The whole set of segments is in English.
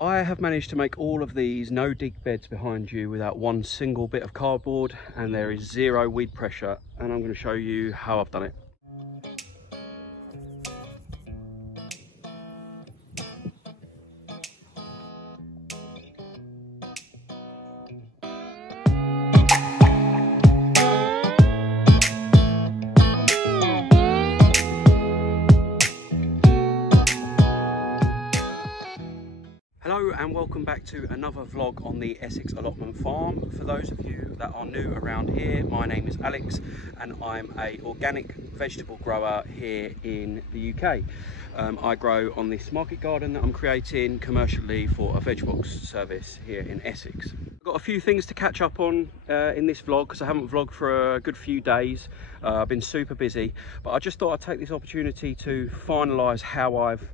I have managed to make all of these no dig beds behind you without one single bit of cardboard, and there is zero weed pressure, and I'm going to show you how I've done it. Hello and welcome back to another vlog on the Essex Allotment Farm. For those of you that are new around here, my name is Alex and I'm an organic vegetable grower here in the UK. I grow on this market garden that I'm creating commercially for a veg box service here in Essex. I've got a few things to catch up on in this vlog because I haven't vlogged for a good few days. I've been super busy, but I just thought I'd take this opportunity to finalise how I've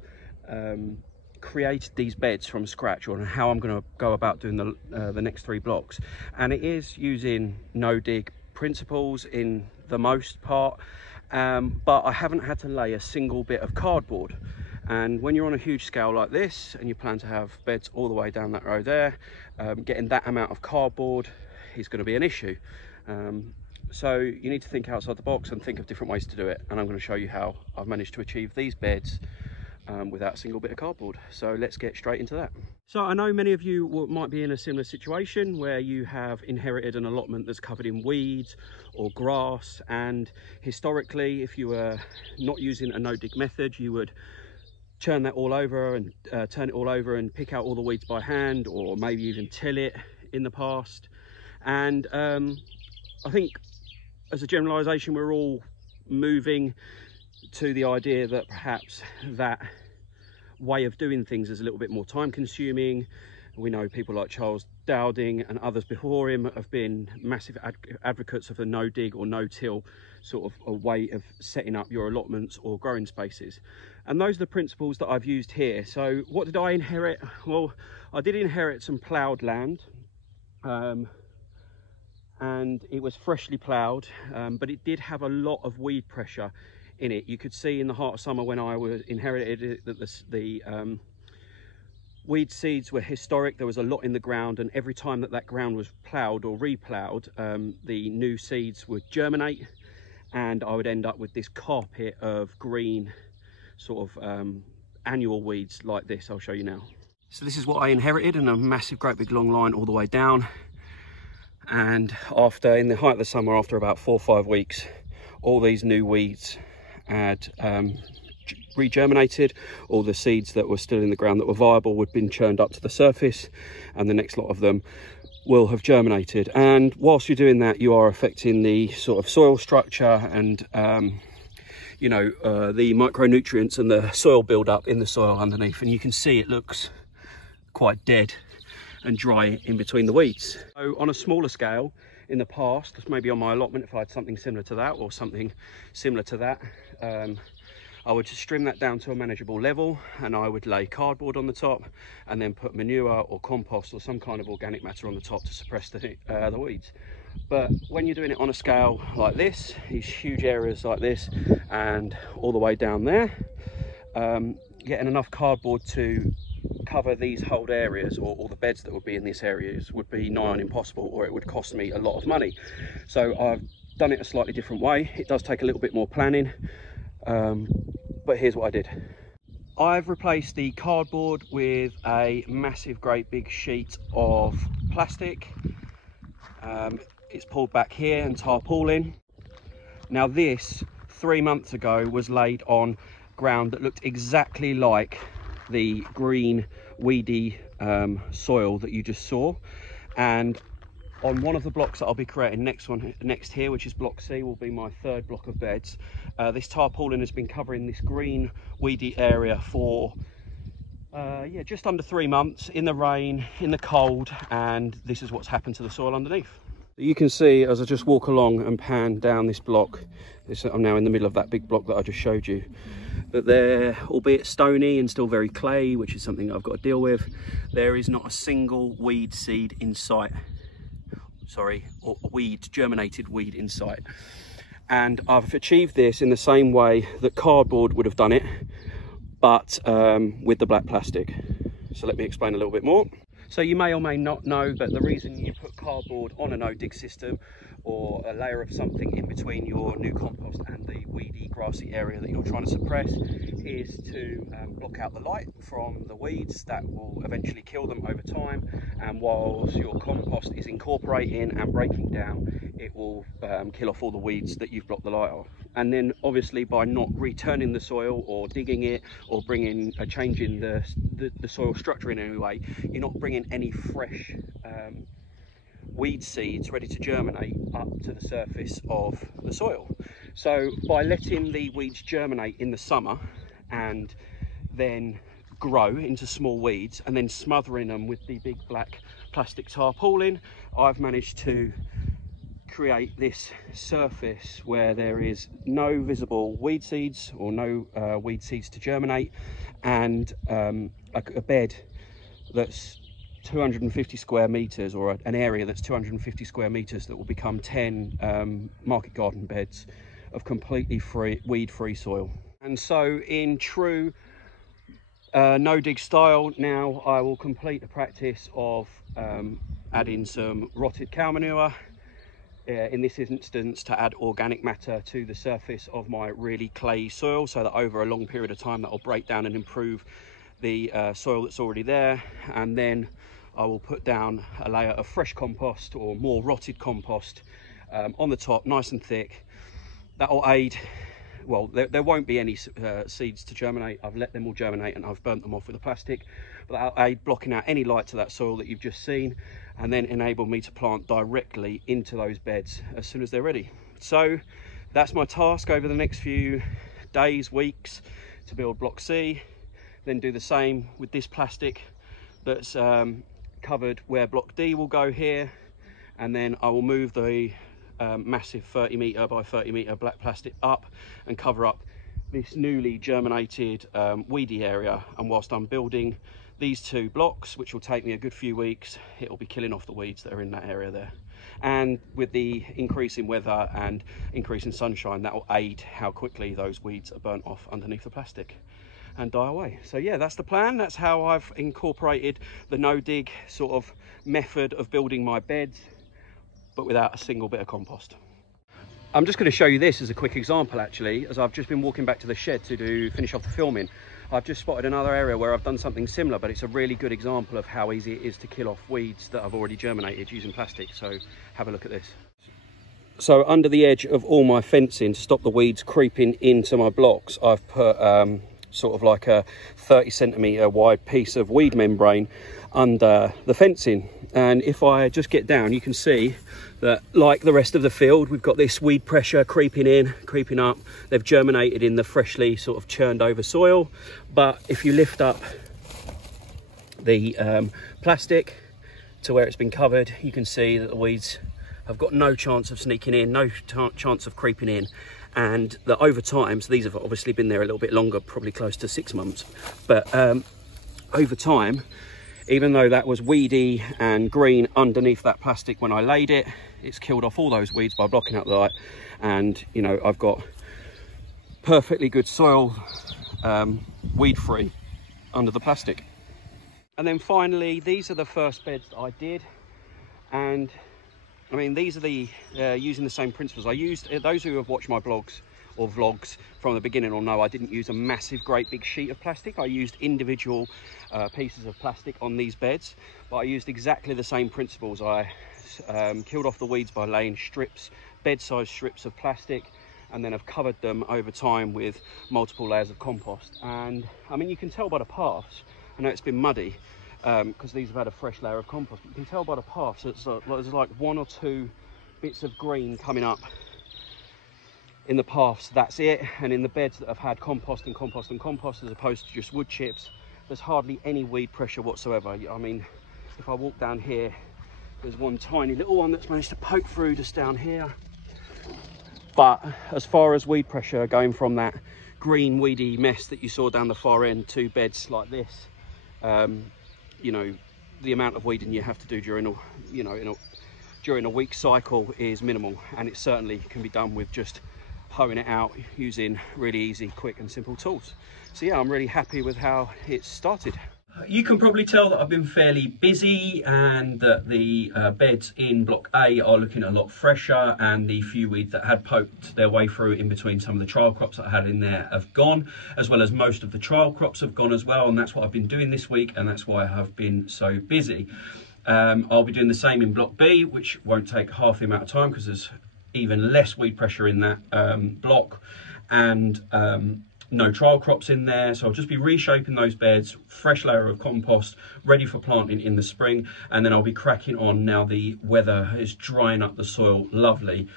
created these beds from scratch, or how I'm going to go about doing the next 3 blocks. And it is using no dig principles in the most part, but I haven't had to lay a single bit of cardboard. And when you're on a huge scale like this and you plan to have beds all the way down that road there, getting that amount of cardboard is going to be an issue. So you need to think outside the box and think of different ways to do it, and I'm going to show you how I've managed to achieve these beds without a single bit of cardboard. So let's get straight into that. So I know many of you might be in a similar situation where you have inherited an allotment that's covered in weeds or grass, and historically, if you were not using a no-dig method, you would turn that all over and turn it all over and pick out all the weeds by hand, or maybe even till it in the past. And I think as a generalization, we're all moving to the idea that perhaps that way of doing things is a little bit more time consuming. We know people like Charles Dowding and others before him have been massive advocates of the no dig or no till sort of a way of setting up your allotments or growing spaces, and those are the principles that I've used here. So what did I inherit? Well, I did inherit some ploughed land, and it was freshly ploughed, but it did have a lot of weed pressure in it. You could see in the heart of summer when I inherited it that the weed seeds were historic. There was a lot in the ground, and every time that ground was ploughed or re-ploughed, the new seeds would germinate, and I would end up with this carpet of green sort of annual weeds like this. I'll show you now. So this is what I inherited, in a massive great big long line all the way down. And in the height of the summer, after about 4 or 5 weeks, all these new weeds had regerminated. All the seeds that were still in the ground that were viable would have been churned up to the surface, and the next lot of them will have germinated. And whilst you're doing that, you are affecting the sort of soil structure and the micronutrients and the soil build-up in the soil underneath, and you can see it looks quite dead and dry in between the weeds. So on a smaller scale, in the past, maybe on my allotment, if I had something similar to that or something similar to that, I would just trim that down to a manageable level, and I would lay cardboard on the top and then put manure or compost or some kind of organic matter on the top to suppress the weeds. But when you're doing it on a scale like this, these huge areas like this and all the way down there, getting enough cardboard to cover these whole areas, or all the beds that would be in these areas, would be nigh on impossible, or it would cost me a lot of money. So I've done it a slightly different way. It does take a little bit more planning, but here's what I did. I've replaced the cardboard with a massive great big sheet of plastic. It's pulled back here and tarpaulin. Now this 3 months ago was laid on ground that looked exactly like the green weedy soil that you just saw, and on one of the blocks that I'll be creating next here, which is block C, will be my 3rd block of beds. This tarpaulin has been covering this green weedy area for just under 3 months, in the rain, in the cold, and this is what's happened to the soil underneath. You can see as I just walk along and pan down this block, I'm now in the middle of that big block that I just showed you, that there, albeit stony and still very clay, which is something I've got to deal with, there is not a single weed seed in sight. Sorry, or germinated weed in sight. And I've achieved this in the same way that cardboard would have done it, but with the black plastic. So let me explain a little bit more. So you may or may not know, but the reason you put cardboard on a no-dig system or a layer of something in between your new compost and the weedy, grassy area that you're trying to suppress is to block out the light from the weeds that will eventually kill them over time. And whilst your compost is incorporating and breaking down, it will kill off all the weeds that you've blocked the light off. And then obviously by not returning the soil or digging it or bringing a change in the soil structure in any way, you're not bringing any fresh weed seeds ready to germinate up to the surface of the soil. So by letting the weeds germinate in the summer and then grow into small weeds and then smothering them with the big black plastic tarpaulin, I've managed to create this surface where there is no visible weed seeds or no weed seeds to germinate, and a bed that's 250 square meters, or an area that's 250 square meters, that will become 10 market garden beds of completely weed-free soil. And so in true no-dig style, now I will complete the practice of adding some rotted cow manure, in this instance to add organic matter to the surface of my really clayey soil, so that over a long period of time that will break down and improve the soil that's already there. And then I will put down a layer of fresh compost or more rotted compost on the top, nice and thick. That will aid, well, there won't be any seeds to germinate. I've let them all germinate and I've burnt them off with the plastic, but that'll aid blocking out any light to that soil that you've just seen, and then enable me to plant directly into those beds as soon as they're ready. So that's my task over the next few days, weeks, to build block C, then do the same with this plastic that's covered where block D will go here, and then I will move the massive 30 metre by 30 metre black plastic up and cover up this newly germinated weedy area. And whilst I'm building these two blocks, which will take me a good few weeks, it will be killing off the weeds that are in that area there. And with the increase in weather and increase in sunshine, that will aid how quickly those weeds are burnt off underneath the plastic and die away. So yeah, that's the plan. That's how I've incorporated the no-dig sort of method of building my beds, but without a single bit of compost. I'm just going to show you this as a quick example, actually, as I've just been walking back to the shed to finish off the filming. I've just spotted another area where I've done something similar, but it's a really good example of how easy it is to kill off weeds that I've already germinated using plastic. So have a look at this. So under the edge of all my fencing, to stop the weeds creeping into my blocks, I've put sort of like a 30 centimetre wide piece of weed membrane under the fencing. And if I just get down, you can see that, like the rest of the field, we've got this weed pressure creeping in, creeping up. They've germinated in the freshly sort of churned over soil. But if you lift up the plastic to where it's been covered, you can see that the weeds have got no chance of sneaking in, no chance of creeping in. And that over time, so these have obviously been there a little bit longer, probably close to 6 months, but over time, even though that was weedy and green underneath that plastic when I laid it, it's killed off all those weeds by blocking out the light. And you know, I've got perfectly good soil, weed free, under the plastic. And then finally, these are the first beds that I did, and I mean, these are the using the same principles I used. Those who have watched my blogs or vlogs from the beginning will know I didn't use a massive great big sheet of plastic. I used individual pieces of plastic on these beds, but I used exactly the same principles. I killed off the weeds by laying strips, bed-sized strips of plastic, and then I've covered them over time with multiple layers of compost. And I mean, you can tell by the paths, I know it's been muddy because these have had a fresh layer of compost, but you can tell by the paths there's like 1 or 2 bits of green coming up in the paths, that's it. And in the beds that have had compost and compost and compost, as opposed to just wood chips, there's hardly any weed pressure whatsoever. I mean, if I walk down here, there's one tiny little one that's managed to poke through just down here. But as far as weed pressure, going from that green weedy mess that you saw down the far end to beds like this, you know, the amount of weeding you have to do during a week cycle is minimal, and it certainly can be done with just hoeing it out using really easy, quick and simple tools. So yeah, I'm really happy with how it's started. You can probably tell that I've been fairly busy and that the beds in block A are looking a lot fresher, and the few weeds that had poked their way through in between some of the trial crops that I had in there have gone, as well as most of the trial crops have gone as well, and that's what I've been doing this week, and that's why I have been so busy. I'll be doing the same in block B, which won't take half the amount of time because there's even less weed pressure in that block, and no trial crops in there. So I'll just be reshaping those beds, fresh layer of compost, ready for planting in the spring, and then I'll be cracking on now the weather is drying up the soil lovely,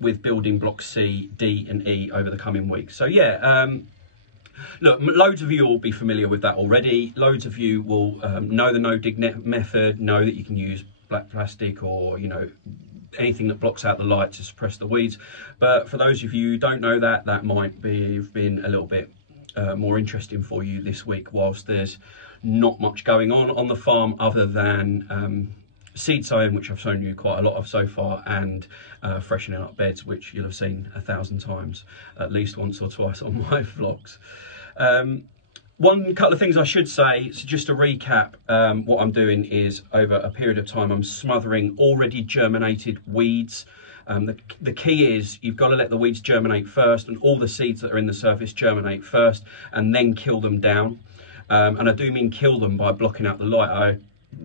with building block C, D and E over the coming weeks. So yeah, look, loads of you will be familiar with that already. Loads of you will know the no-dig method, know that you can use black plastic or, you know, anything that blocks out the light to suppress the weeds. But for those of you who don't know that, that might be have been a little bit more interesting for you this week, whilst there's not much going on the farm other than seed sowing, which I've shown you quite a lot of so far, and freshening up beds, which you'll have seen 1,000 times, at least once or twice on my vlogs. One couple of things I should say, so just to recap, what I'm doing is over a period of time I'm smothering already germinated weeds. The key is you've got to let the weeds germinate first, and all the seeds that are in the surface germinate first, and then kill them down. And I do mean kill them by blocking out the light.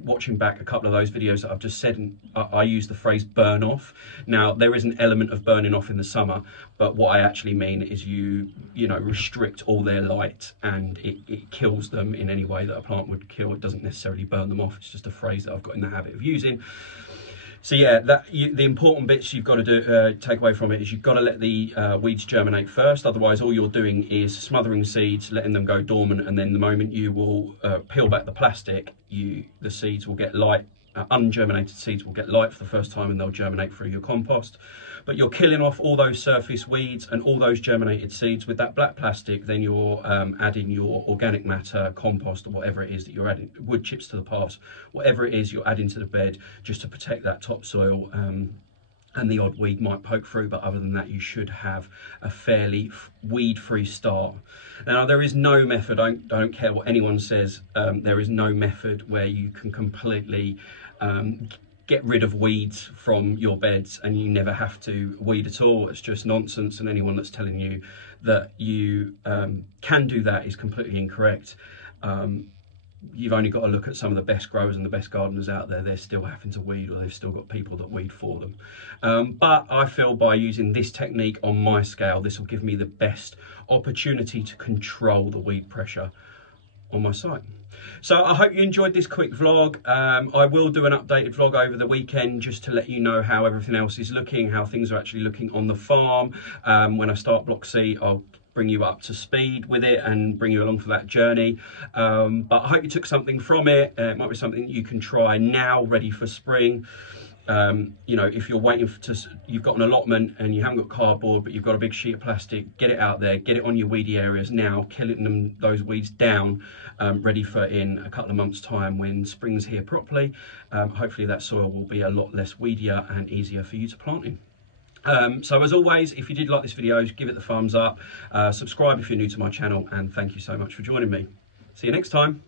Watching back a couple of those videos that I've just said, I use the phrase burn off. Now, there is an element of burning off in the summer, but what I actually mean is you know, restrict all their light, and it kills them in any way that a plant would kill. It doesn't necessarily burn them off. It's just a phrase that I've got in the habit of using. So yeah, the important bits you've got to do, take away from it is you've got to let the weeds germinate first. Otherwise, all you're doing is smothering seeds, letting them go dormant, and then the moment you will peel back the plastic, the seeds will get light. Ungerminated seeds will get light for the first time, and they'll germinate through your compost. But you're killing off all those surface weeds and all those germinated seeds with that black plastic. Then you're adding your organic matter, compost, or whatever it is that you're adding, wood chips to the pass, whatever it is you're adding to the bed, just to protect that topsoil. And the odd weed might poke through, but other than that, you should have a fairly weed-free start. Now, there is no method, I don't care what anyone says, there is no method where you can completely get rid of weeds from your beds and you never have to weed at all. It's just nonsense, and anyone that's telling you that you can do that is completely incorrect. You've only got to look at some of the best growers and the best gardeners out there. They're still having to weed, or they've still got people that weed for them. But I feel by using this technique on my scale, this will give me the best opportunity to control the weed pressure on my site. So I hope you enjoyed this quick vlog. I will do an updated vlog over the weekend just to let you know how everything else is looking, how things are actually looking on the farm. When I start block C, I'll bring you up to speed with it and bring you along for that journey. But I hope you took something from it. It might be something you can try now, ready for spring. You know, if you're waiting you've got an allotment and you haven't got cardboard, but you've got a big sheet of plastic, get it out there, get it on your weedy areas now, killing those weeds down, ready for in a couple of months' time when spring's here properly. Hopefully that soil will be a lot less weedier and easier for you to plant in. So as always, if you did like this video, give it the thumbs up, subscribe if you're new to my channel, and thank you so much for joining me. See you next time.